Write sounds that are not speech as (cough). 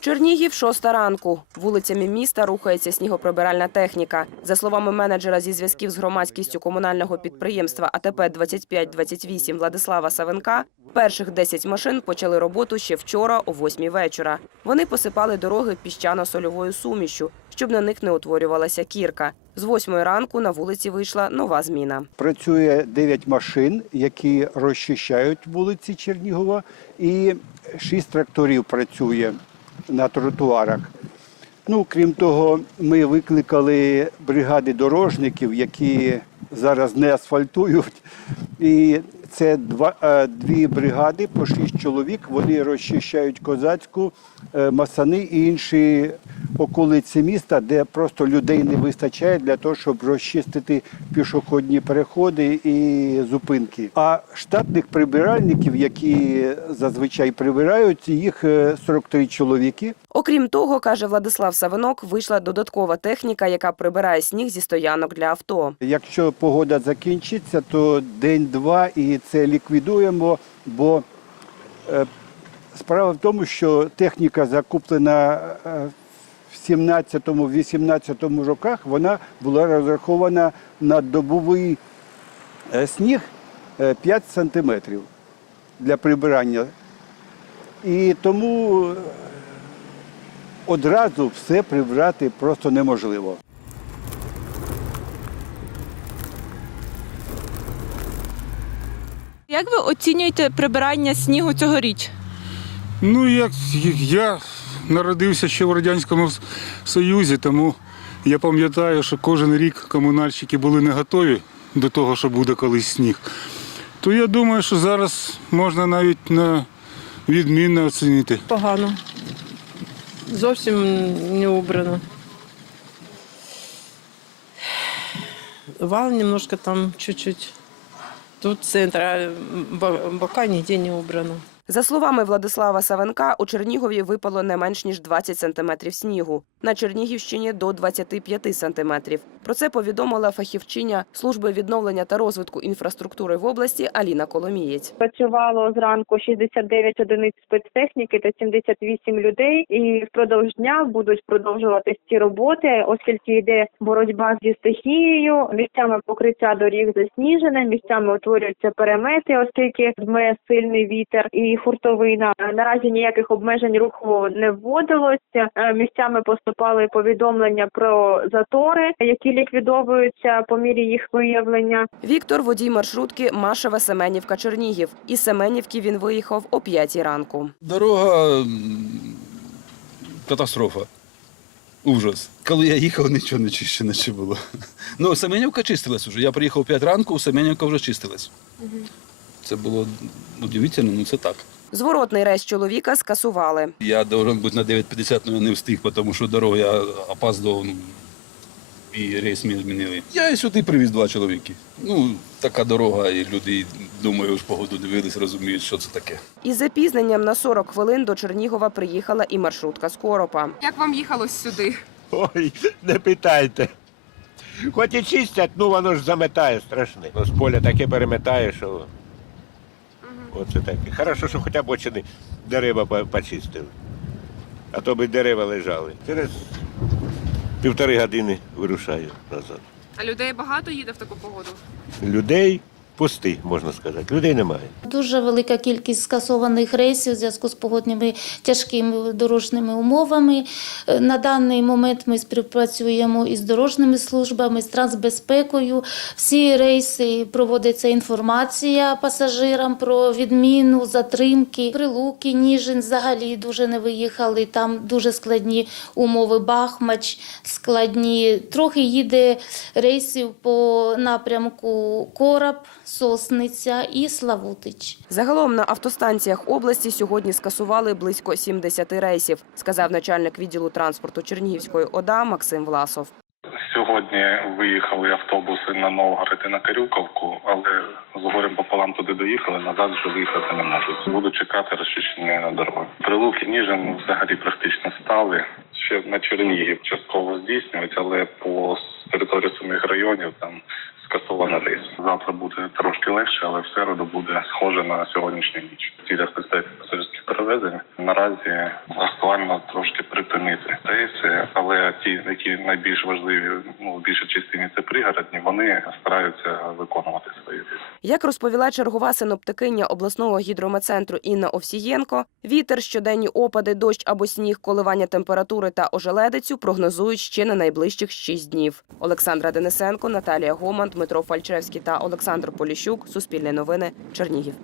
Чернігів, шоста ранку. Вулицями міста рухається снігоприбиральна техніка. За словами менеджера зі зв'язків з громадськістю комунального підприємства АТП 2528 Владислава Савенка, перших 10 машин почали роботу ще вчора о 8 вечора. Вони посипали дороги піщано-сольовою сумішю, щоб на них не утворювалася кірка. З 8 ранку на вулиці вийшла нова зміна. Працює 9 машин, які розчищають вулиці Чернігова, і 6 тракторів працює на тротуарах. Ну, крім того, ми викликали бригади дорожників, які зараз не асфальтують. І це два, е, дві бригади по шість чоловік. Вони розчищають козацьку, е, масани і інші околиці міста, де просто людей не вистачає для того, щоб розчистити пішохідні переходи і зупинки. А штатних прибиральників, які зазвичай прибирають, їх е, 43 чоловіки. Окрім того, каже Владислав Савинок, вийшла додаткова техніка, яка прибирає сніг зі стоянок для авто. Якщо погода закінчиться, то день-два і це ліквідуємо, бо е, справа в тому, що техніка закуплена е, 17-18 роках, вона була розрахована на добовий е, сніг е, 5 сантиметрів для прибирання. І тому е, одразу все прибрати просто неможливо. Як ви оцінюєте прибирання снігу цьогоріч? Ну, як я народився ще в Радянському Союзі, тому я пам'ятаю, що кожен рік комунальщики були не готові до того, що буде колись сніг. То я думаю, що зараз можна навіть на відмінно оцінити. Погано. Зовсім не убрано. Вал немножко там чуть-чуть. Тут центр, а бока нигде не убрано. За словами Владислава Савенка, у Чернігові випало не менш ніж 20 сантиметрів снігу. На Чернігівщині до 25 сантиметрів. Про це повідомила фахівчиня служби відновлення та розвитку інфраструктури в області Аліна Коломієць. Працювало зранку 69 одиниць спецтехніки та 78 людей. І впродовж дня будуть продовжуватись ці роботи, оскільки йде боротьба зі стихією. Місцями покриття доріг засніжене, місцями утворюються перемети, оскільки дме сильний вітер і хуртовина. Наразі ніяких обмежень руху не вводилося. Е, Місцями поступали повідомлення про затори, які ліквідовуються по мірі їх виявлення. Віктор водій маршрутки Машева Семенівка Чернігів. Із Семенівки він виїхав о 5 ранку. Дорога катастрофа. Ужас. Коли я їхав, нічого не чищено ще було. (laughs) Ну, Семенівка чистилась уже. Я приїхав 5 ранку, Семенівка вже чистилась. Це було удивительно, ну це так. Зворотний рейс чоловіка скасували. Я должен бути на 9.50, але не встиг, тому що дорогу я опаздував ну, і рейс мені змінили. Я і сюди привіз два чоловіки. Ну, така дорога, і люди, думаю, ж погоду дивились, розуміють, що це таке. Із запізненням на 40 хвилин до Чернігова приїхала і маршрутка з Коропа. Як вам їхалось сюди? Ой, не питайте. Хоч і чистять, ну воно ж заметає страшне. Ну, з поля таке переметає, що. Оце таке. Хорошо, що хоча б очини дерева почистили. А то би дерева лежали. Через півтори години вирушаю назад. А людей багато їде в таку погоду? Людей пусти, можна сказати. Людей немає. Дуже велика кількість скасованих рейсів у зв'язку з погодними тяжкими дорожніми умовами. Е, На даний момент ми співпрацюємо із дорожніми службами, з трансбезпекою. Всі рейси проводиться інформація пасажирам про відміну, затримки. Прилуки, Ніжин взагалі дуже не виїхали. Там дуже складні умови. Бахмач складні. Трохи їде рейсів по напрямку Кораб, Сосниця і Славутич. Загалом на автостанціях області сьогодні скасували близько 70 рейсів, сказав начальник відділу транспорту Чернігівської ОДА Максим Власов. Сьогодні виїхали автобуси на Новгород і на Карюковку, але з горем пополам туди доїхали, назад вже виїхати не можуть. Буду чекати розчищення дороги. Прилуки Ніжин взагалі практично стали. Ще на Чернігів частково здійснюють, але по території самих районів там скасовано рейс. Завтра буде трошки легше, але в середу буде схоже на сьогоднішню ніч. Ціля пасажирських перевезень. Наразі актуально трошки припинити рейси, але ті, які найбільш важливі, ну в частині це пригородні, вони стараються виконувати свої. Як розповіла чергова синоптикиня обласного гідрометцентру Інна Овсієнко, вітер, щоденні опади, дощ або сніг, коливання температури та ожеледицю прогнозують ще на найближчих 6 днів. Олександра Денисенко, Наталія Гоман, Дмитро Фальчевський та Олександр Поліщук. Суспільне новини. Чернігів.